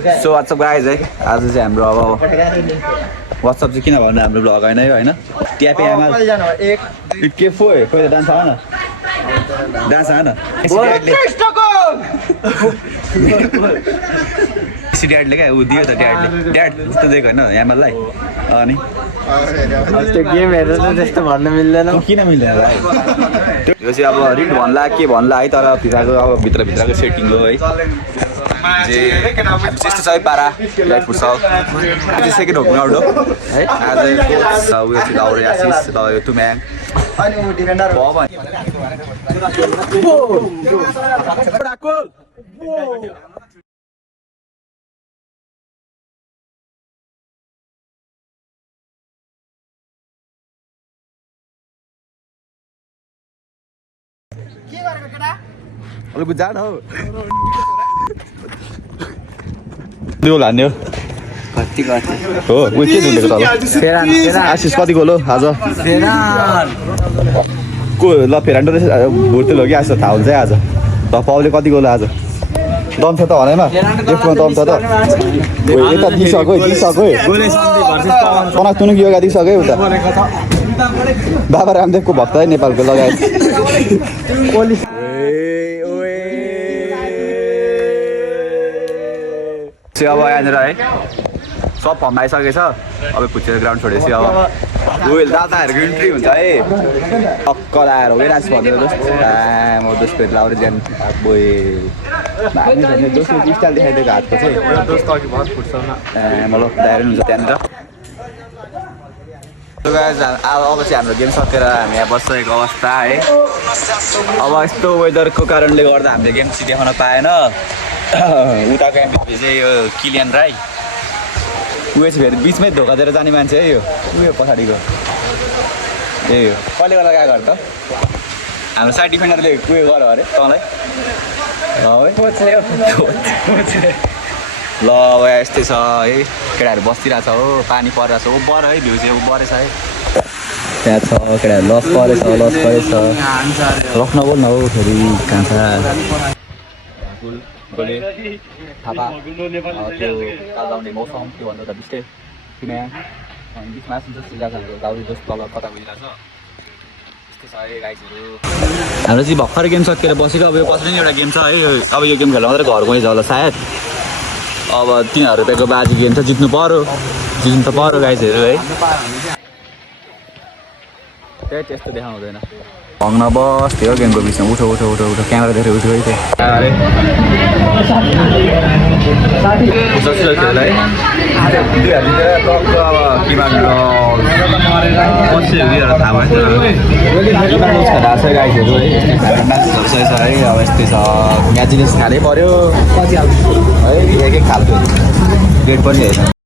so WhatsApp guys है आज चाहिँ हाम्रो अब वाट्सअप चाहिँ किन भन्नु हाम्रो भ्लग होइन यो होइन ट्यापे आमा के फो खोइ डान्स आउन डान्स आएन ड्याडले क्या ऊ दियो त ड्याडले ड्याड जस्तो दिएको होइन यामललाई अनि त्यो गेम हेरेर चाहिँ त्यस्तो भन्न मिल्दैन किन मिल्दैन यो चाहिँ अब रिड भन्ला के भन्ला है तर फिफाको अब भित्रको सेटिङ हो है त्यस्तो छ है पारा लाइट फुट्छ त्यो सेकेन्ड हो राउन्ड हो है आज उयो चाहिँ दाउरे आशिष यो तुम्याङ अलिक जान हौ त्यो लान्ने हो कति हो उयो के झुन्डेको त आशिष कति गोल हो आज को ल फेरान्डो भुर्ते लग्यो आज थाहा हुन्छ है आज ल पाउले कति गोल आज दम छ त भनेमा एकमा दम छ त यता दिइसक्यो कनक तुनुक योगा दिइसक्यो उता बाबा रामदेवको भक्त है नेपालको लगायत अब यहाँनिर है सब फर्म आइसकेछ अब पुच्छेर ग्राउन्ड छोडेपछि अब उयो दादाहरूको इन्ट्री हुन्छ है टक्कर आएर हो राज भन्दै म दोस्तो लाउरे ज्यान बोए दोस्रो स्टाइल देखाइदिएको हातको चाहिँ मतलब दाइरन हुन्छ त्यहाँनिर अब चाहिँ हाम्रो गेम सकेर हामी यहाँ बसिरहेको अवस्था है अब यस्तो वेदरको कारणले गर्दा हामीले गेम चाहिँ देखाउन पाएन उताको एमबिपी चाहिँ यो किलियन राई उयो चाहिँ फेरि बिचमै धोका दिएर जाने मान्छे है यो उयो पछाडिको ए हो कसले गर्दा गएको अरे त हाम्रो साइड डिफेन्डरले उयो गर अरे तँलाई ल अब यस्तै छ है केटाहरू बसिरहेछ हो पानी परिरहेछ हो बर है भ्यू चाहिँ बरेछ है त्यहाँ छ केटाहरू लस परेछ रफ नबोल्न हो फेरि कान्छा थापा त्यो कालाउने मौसम के भन्दा त बिस्टै किम्याङ अनि बिचमा जस्तो जग्गाहरू गाउँ जस्तो तल कता गइरहेछ त्यस्तै छ है गाइजहरू हाम्रो चाहिँ भर्खर गेम सकेर बसेको अब यो पछि पनि एउटा गेम छ है अब यो गेम खेल्दा मात्रै घर गइन्छ होला सायद अब 3000 रुपियाँको बाजी गेम छ जित्नु त पर्यो गाइजहरू है त्यही त्यस्तो देखाउँदैन भङ्न बस्थ्यो गेमको बिचमा उठो क्यामेरा देखेर उठ्यो है अब यस्तै छ यहाँ जिनिस खानै पर्यो है एक खालको रेट पनि होइन